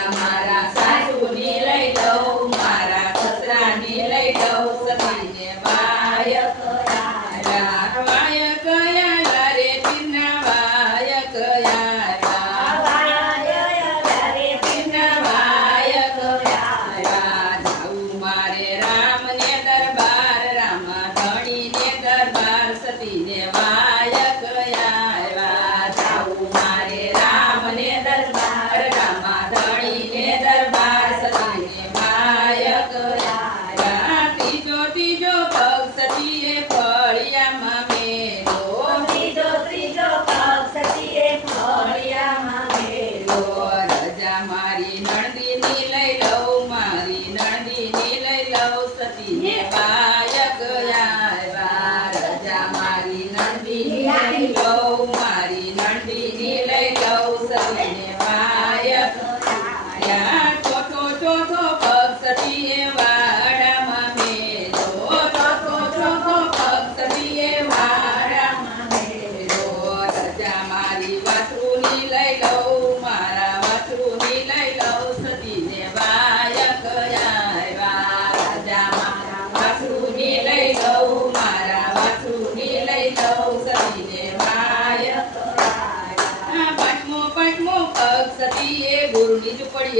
Rama. Eenadu